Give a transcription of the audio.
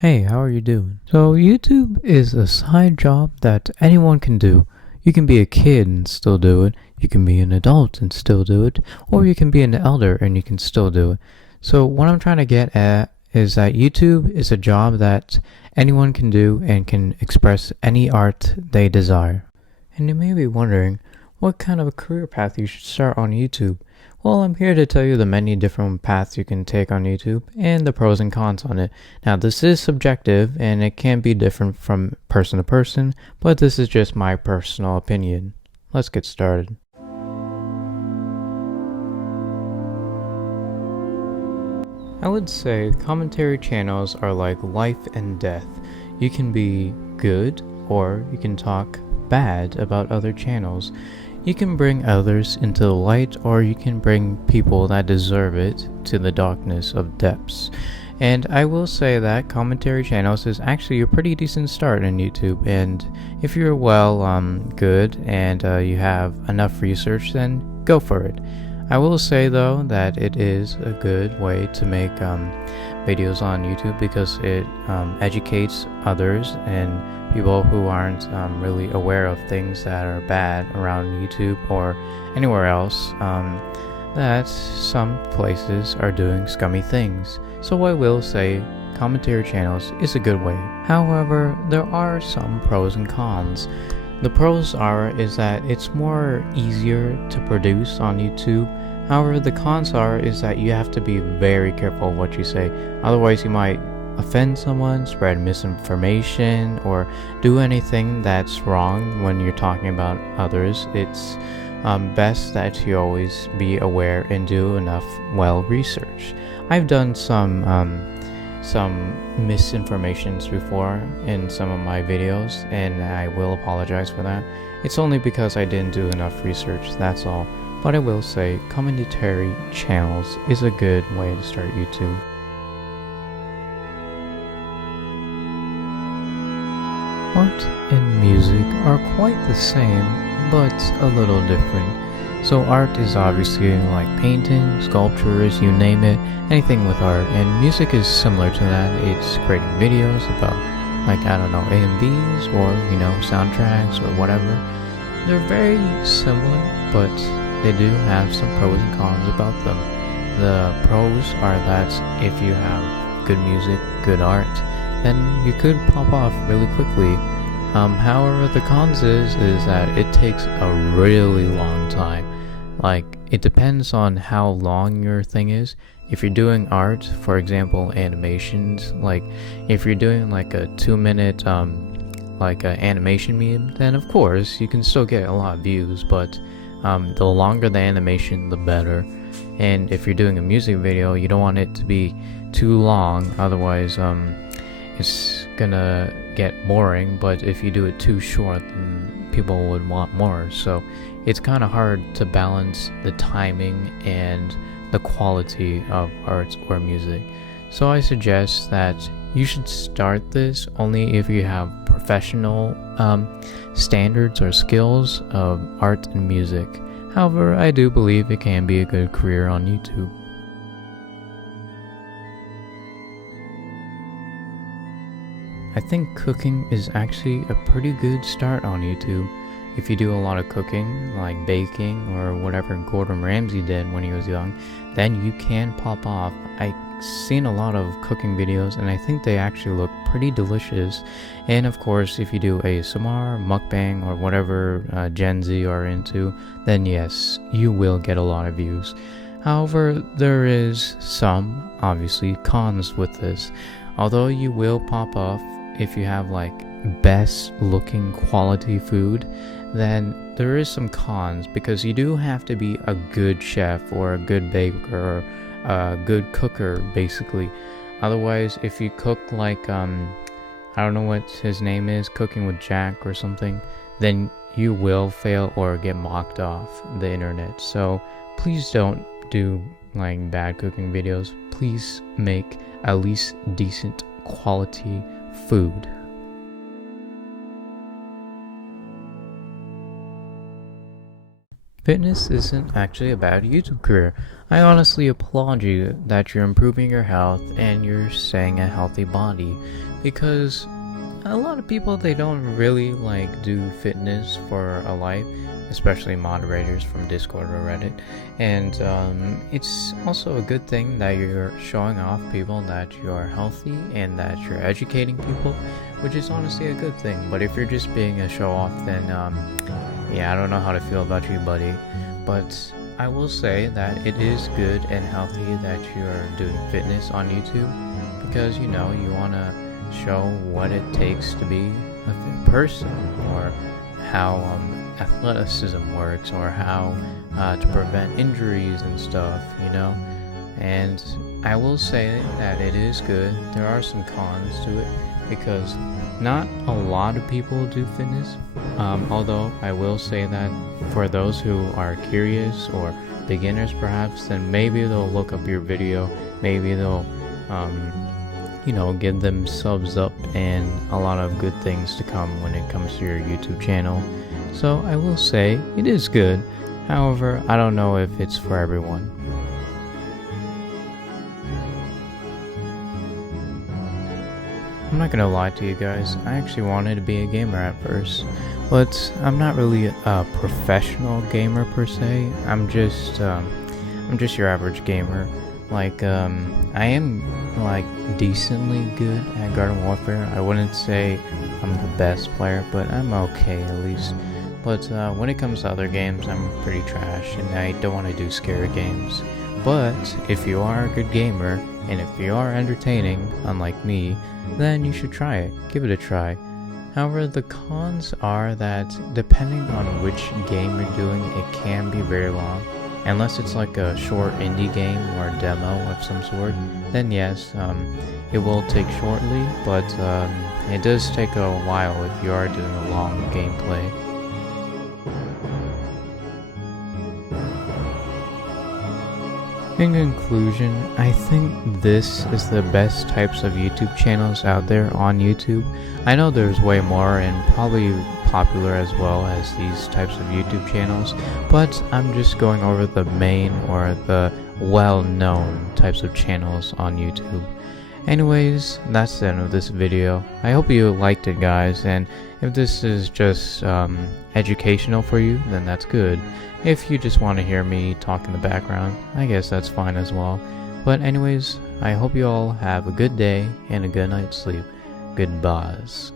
Hey, how are you doing? So, YouTube is a side job that anyone can do. You can be a kid and still do it, you can be an adult and still do it, or you can be an elder and you can still do it. So, what I'm trying to get at is that YouTube is a job that anyone can do and can express any art they desire. And you may be wondering what kind of a career path you should start on YouTube. Well, I'm here to tell you the many different paths you can take on YouTube and the pros and cons on it. Now, this is subjective and it can be different from person to person, but this is just my personal opinion. Let's get started. I would say commentary channels are like life and death. You can be good or you can talk bad about other channels. You can bring others into the light or you can bring people that deserve it to the darkness of depths. And I will say that commentary channels is actually a pretty decent start in YouTube, and if you're good and you have enough research, then go for it. I will say though that it is a good way to make videos on YouTube because it educates others and people who aren't really aware of things that are bad around YouTube or anywhere else, that some places are doing scummy things. So I will say commentary channels is a good way. However, there are some pros and cons. The pros is that it's more easier to produce on YouTube. However, the cons is that you have to be very careful of what you say. Otherwise, you might offend someone, spread misinformation, or do anything that's wrong when you're talking about others. It's best that you always be aware and do enough research. I've done some misinformations before in some of my videos, and I will apologize for that. It's only because I didn't do enough research, that's all. But I will say commentary channels is a good way to start YouTube. Art and music are quite the same, but a little different. So art is obviously like painting, sculptures, you name it, anything with art. And music is similar to that. It's creating videos about, AMVs or, soundtracks or whatever. They're very similar, but they do have some pros and cons about them. The pros are that if you have good music, good art, then you could pop off really quickly. However, the cons is that it takes a really long time. It depends on how long your thing is. If you're doing art, for example, animations, if you're doing a 2-minute animation meme, then of course you can still get a lot of views, but the longer the animation, the better. And if you're doing a music video, you don't want it to be too long, otherwise it's gonna get boring. But if you do it too short, then people would want more. So it's kind of hard to balance the timing and the quality of art or music. So I suggest that you should start this only if you have professional standards or skills of art and music. However, I do believe it can be a good career on YouTube. I think cooking is actually a pretty good start on YouTube. If you do a lot of cooking, like baking or whatever Gordon Ramsay did when he was young, then you can pop off. I've seen a lot of cooking videos and I think they actually look pretty delicious. And of course, if you do ASMR, mukbang, or whatever Gen Z are into, then yes, you will get a lot of views. However, there is some, obviously, cons with this. Although you will pop off if you have best looking quality food, then there is some cons because you do have to be a good chef or a good baker or a good cooker, basically. Otherwise, if you cook I don't know what his name is, Cooking with Jack or something, then you will fail or get mocked off the internet. So please don't do bad cooking videos. Please make at least decent quality food. Fitness isn't actually a bad YouTube career. I honestly applaud you that you're improving your health and you're staying a healthy body, because a lot of people, they don't really do fitness for a life, especially moderators from Discord or Reddit. And it's also a good thing that you're showing off people that you are healthy and that you're educating people, which is honestly a good thing. But if you're just being a show off, then yeah, I don't know how to feel about you, buddy. But I will say that it is good and healthy that you're doing fitness on YouTube, because you want to show what it takes to be a fit person, or how athleticism works, or how to prevent injuries and stuff, and I will say that it is good. There are some cons to it, because not a lot of people do fitness, although I will say that for those who are curious or beginners perhaps, then maybe they'll look up your video, maybe they'll give them subs up and a lot of good things to come when it comes to your YouTube channel. So I will say it is good. However, I don't know if it's for everyone. I'm not gonna lie to you guys, I actually wanted to be a gamer at first, but I'm not really a professional gamer per se. I'm just your average gamer. I am decently good at Garden Warfare. I wouldn't say I'm the best player, but I'm okay at least. But when it comes to other games, I'm pretty trash, and I don't want to do scary games. But if you are a good gamer, and if you are entertaining, unlike me, then you should try it. Give it a try. However, the cons are that depending on which game you're doing, it can be very long. Unless it's like a short indie game or a demo of some sort, then yes, it will take shortly, but it does take a while if you are doing a long gameplay. In conclusion, I think this is the best types of YouTube channels out there on YouTube. I know there's way more and probably popular as well as these types of YouTube channels, but I'm just going over the main or the well-known types of channels on YouTube. Anyways, that's the end of this video. I hope you liked it, guys, and if this is just educational for you, then that's good. If you just want to hear me talk in the background, I guess that's fine as well. But anyways, I hope you all have a good day and a good night's sleep. Goodbyes.